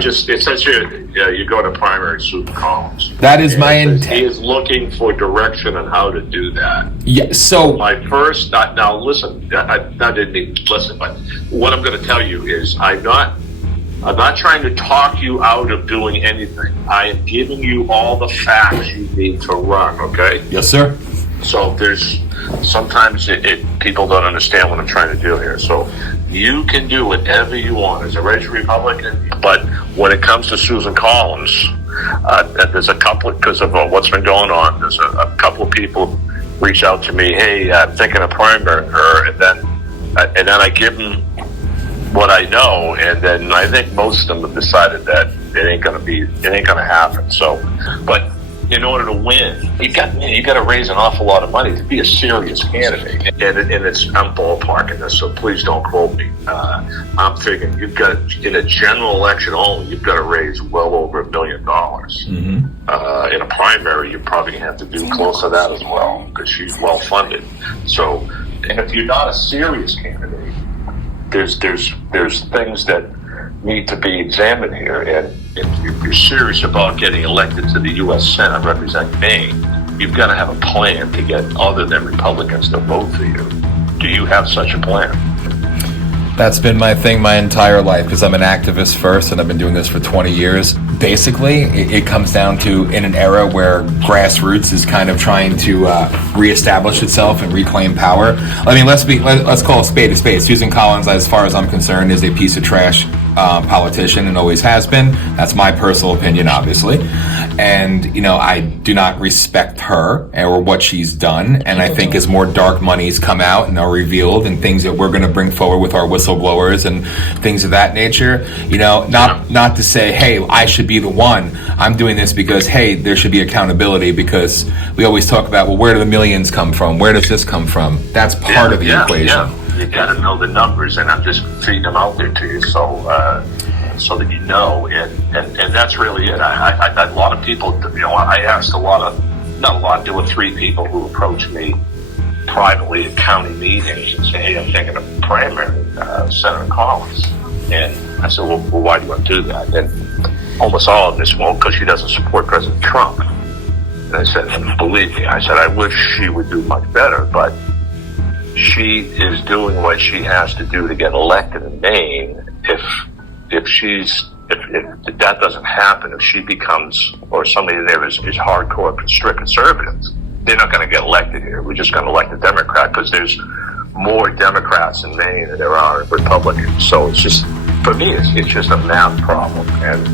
Just it says here you go to primary Susan Collins. That is my intent. He is looking for direction on how to do that. Yeah. So my first now listen. I didn't even listen, but what I'm going to tell you is I'm not trying to talk you out of doing anything. I am giving you all the facts you need to run. Okay. Yes, sir. So there's sometimes people don't understand what I'm trying to do here. So you can do whatever you want as a registered Republican, but when it comes to Susan Collins, there's a couple, because of what's been going on, there's a couple of people reach out to me, hey, I'm thinking of primary her, and then I give them what I know, and then I think most of them have decided that it ain't gonna happen. So, but in order to win, you got to raise an awful lot of money to be a serious candidate, and I'm ballparking this, so please don't quote me. I'm thinking you've got, in a general election only, you've got to raise well over $1 million. In a primary, you probably have to do close to that as well, because she's well funded. So, and if you're not a serious candidate, there's things that need to be examined here, and if you're serious about getting elected to the U.S. Senate representing Maine, you've got to have a plan to get other than Republicans to vote for you. Do you have such a plan? That's been my thing my entire life, because I'm an activist first, and I've been doing this for 20 years. Basically, it comes down to, in an era where grassroots is kind of trying to reestablish itself and reclaim power. I mean, let's call a spade a spade. Susan Collins, as far as I'm concerned, is a piece of trash politician and always has been. That's my personal opinion, obviously. And, I do not respect her or what she's done. And I think as more dark monies come out and are revealed, and things that we're going to bring forward with our whistleblowers and things of that nature, not to say, hey, I should be the one. I'm doing this because, hey, there should be accountability, because we always talk about, well, where do the millions come from? Where does this come from? That's part of the equation. Yeah. You got to know the numbers, and I'm just feeding them out there to you, so that you know, and that's really it. I got a lot of people. I asked there were 3 people who approached me privately at county meetings and say, hey, I'm thinking of primary Senator Collins, and I said, well, why do you want to do that? And almost all of this, well, because she doesn't support President Trump. And I said, believe me, I said, I wish she would do much better, but she is doing what she has to do to get elected in Maine. If that doesn't happen, if she becomes, or somebody there is hardcore strict conservatives, they're not going to get elected here. We're just going to elect a Democrat, because there's more Democrats in Maine than there are Republicans. So it's just, for me, it's just a math problem. And